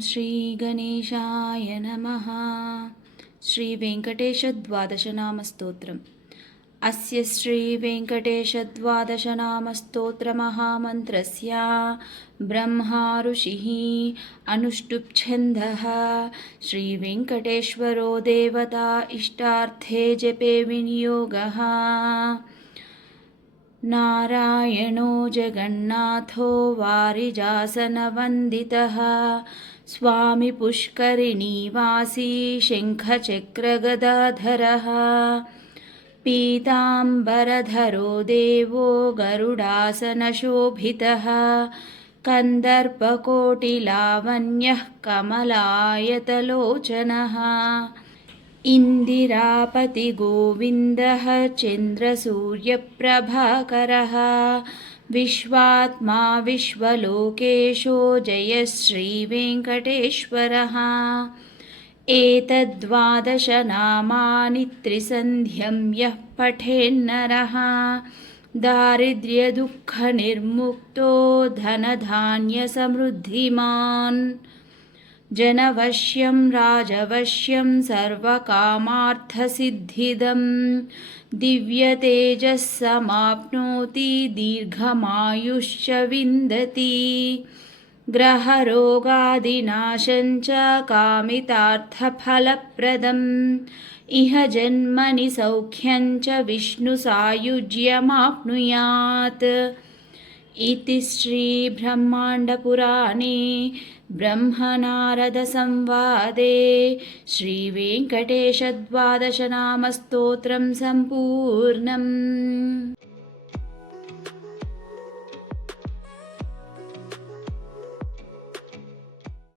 श्रीगणेशाय नमः। श्रीवेङ्कटेशद्वादशनामस्तोत्रम्। अस्य श्रीवेङ्कटेशद्वादशनामस्तोत्रमहामन्त्रस्य ब्रह्मा ऋषिः अनुष्टुप् छन्दः। श्रीवेङ्कटेश्वरो देवता इष्टार्थे जपे विनियोगः। नारायणो जगन्नाथो वारिजासनवन्दितः। स्वामी पुष्करिणीवासी शङ्खचक्रगदाधरः। पीताम्बरधरो देवो गरुडासनशोभितः। कन्दर्पकोटिलावण्यः कमलायतलोचनः। इन्दिरापतिगोविन्दः चन्द्रसूर्यप्रभाकरः। विश्वात्मा विश्वलोकेशो जय श्रीवेङ्कटेश्वरः। एतद्वादशनामानि त्रिसन्ध्यं यः पठेन्नरः दारिद्र्यदुःखनिर्मुक्तो धनधान्यसमृद्धिमान्। जनवश्यं राजवश्यं सर्वकामार्थसिद्धिदं दिव्यतेजः समाप्नोति दीर्घमायुश्च विन्दति। ग्रहरोगादिनाशं च कामितार्थफलप्रदम् इह जन्मनि सौख्यं च विष्णुसायुज्यमाप्नुयात्। इति श्रीब्रह्माण्डपुराणे ब्रह्मनारदसंवादे श्रीवेङ्कटेशद्वादशनामस्तोत्रं सम्पूर्णम्।